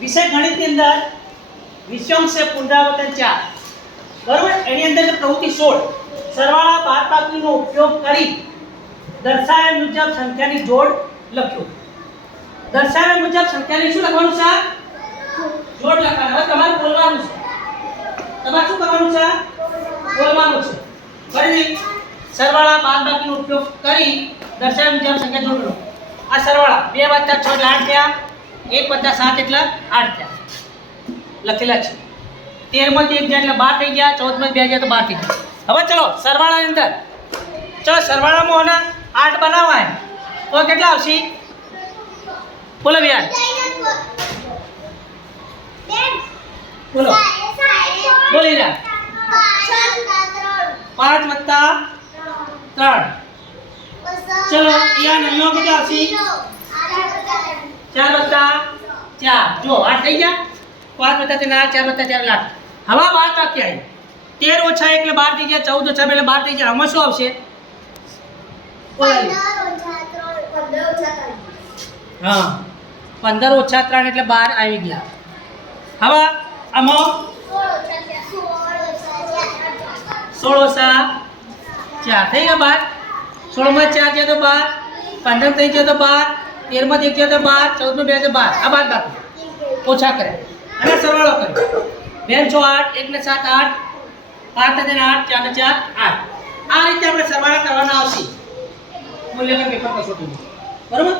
વિષય ગણિતની અંદર વિષયાંશ છે પુનરાવર્તન 4 બરોબર એની અંદર છે પ્રવૃત્તિ 16 સરવાળા બાદબાકીનો ઉપયોગ કરી દર્શાવ્યા મુજબ સંખ્યાની જોડ લખ્યો દર્શાવ્યા મુજબ સંખ્યાની શું લખવાનું છે જોડ લખવાનું હવે તમારે બોલવાનું છે તમારે શું કરવાનું છે બોલવાનું છે ફરીથી સરવાળા બાદબાકીનો ઉપયોગ કરી દર્શાવ્યા મુજબ સંખ્યા જોડ લો આ સરવાળા 2 + 6 એટલે 8 થયા 1 + 7 એટલે 8 થયા લખેલા છે 13 માંથી 1 જાય એટલે 12 થઈ ગયા 14 માંથી 2 જાય તો 12 થઈ ગયા હવે ચલો સરવાળાની અંદર ચલો સરવાળામાં અને 8 બનાવાય તો કેટલા આવશે બોલો યાર બોલો બોલી જા 5 + 3 ચલો યાર નલ્લો કેટલા આવશે 4 + 4 જો 8 થઈ ગયા 5 + 3 4 + 4 8 હવે 12 બાકી આવી 13 - 1 એટલે 12 થઈ ગયા 14 - 6 એટલે 12 થઈ ગયા આમાં શું આવશે 15 - 3 એટલે 12 આવી ગયા હવે આમાં 16 - 4 થઈ ગયા 12 16 માં 4 જાય તો 12 15 થઈ જાય તો 12 13 માં 1 જાય તો 12 14 માં 2 તો 12 આ બાદ બાકી ઓછા કરે અને સરવાળો કરે 2 * 6 8 1 + 7 8 5 + 8 4 + 4 8 આ રીતે આપણે સરવાળા કરવાના આવશે મૂલ્યાંકન પેપર કસોટી બરોબર